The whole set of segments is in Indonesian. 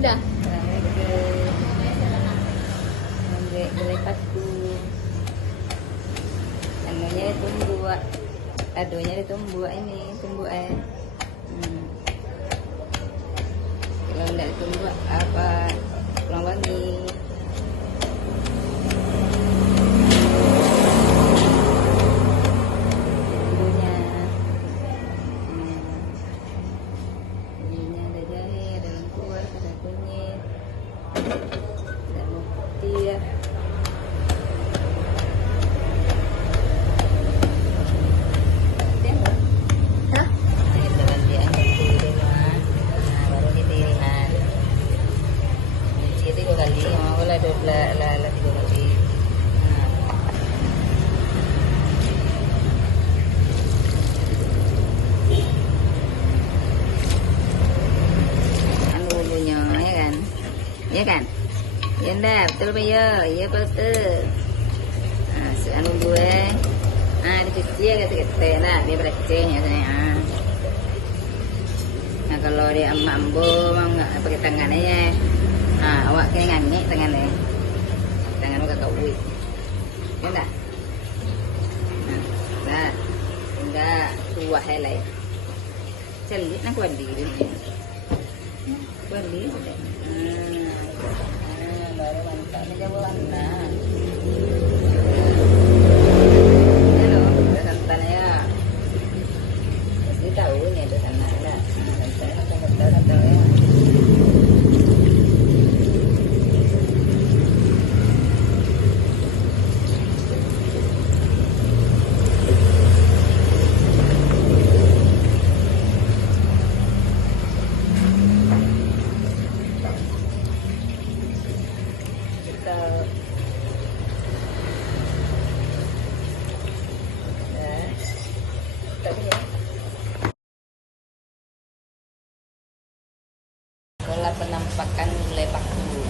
Udah. Gulai paku. Anunya ditumbuk. Adonya ditumbuk ini, tumbuk Kalau enggak ditumbuk apa? Kurang wangi. Ya kan? Ya ndak, betul Pak ya? Iya betul. Nah, anu gue. Dicuci ya gitu-gitu. Nah, dia bersihnya saya. Nah, kalau dia mambo mau nggak pakai tangannya ya. Nah, awak kayak ngani tangannya. Tangan lu kakak uwi. Ya ndak? Nah, enggak tua helai. Celit nak kuat diri. Kuat diri. Baru mantap menjadi warna. Halo, ada santan ya. Pasti tahu nih ada sana ada. Santan ya. Itulah penampakan gulai paku.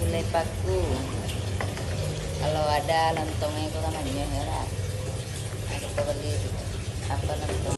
Gulai paku. Kalau ada lontongnya itu kan banyak ya lah. Nah, kita beli apa lontong.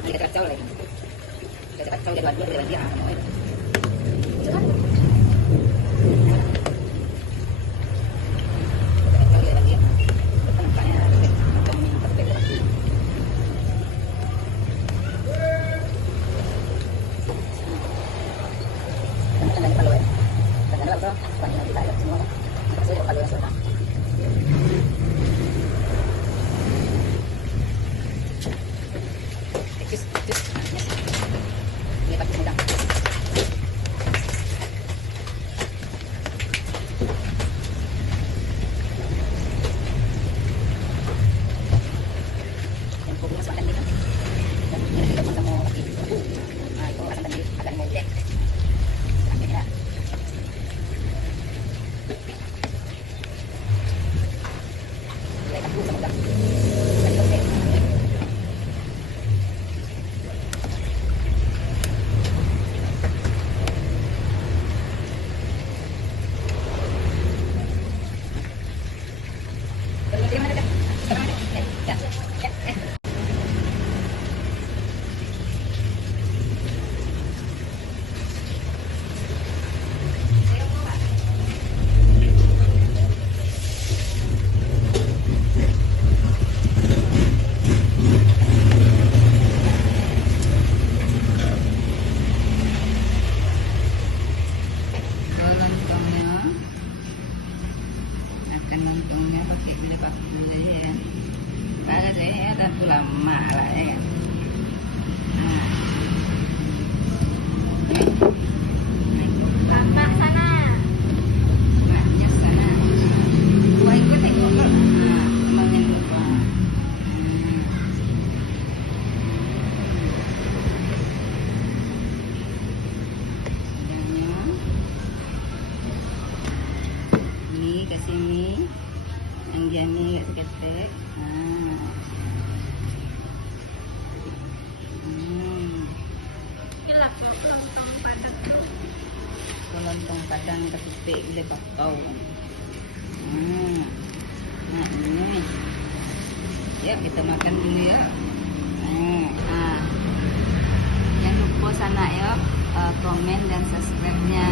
Kita kacau lagi. Kita kacau dia dua dia. sini, yang diambil ketek. Nah. Lontong padang kepitik boleh bakau. Nah ini, ya kita makan dulu ya. Jangan lupa sana ya, komen dan subscribe-nya.